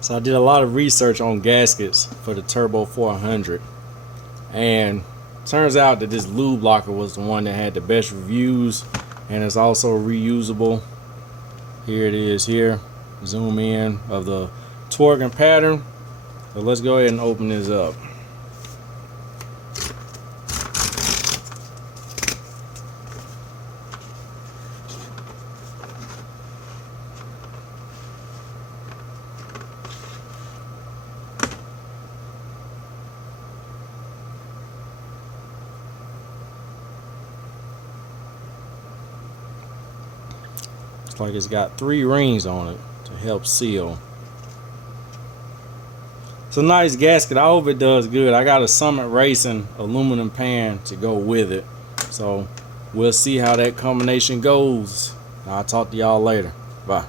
So I did a lot of research on gaskets for the Turbo 400, and turns out that this LubeLocker was the one that had the best reviews, and it's also reusable. Here it is here. Zoom in of the torque and pattern. So let's go ahead and open this up. Like it's got 3 rings on it to help seal. It's a nice gasket. I hope it does good. I got a Summit Racing aluminum pan to go with it, so we'll see how that combination goes. I'll talk to y'all later. Bye.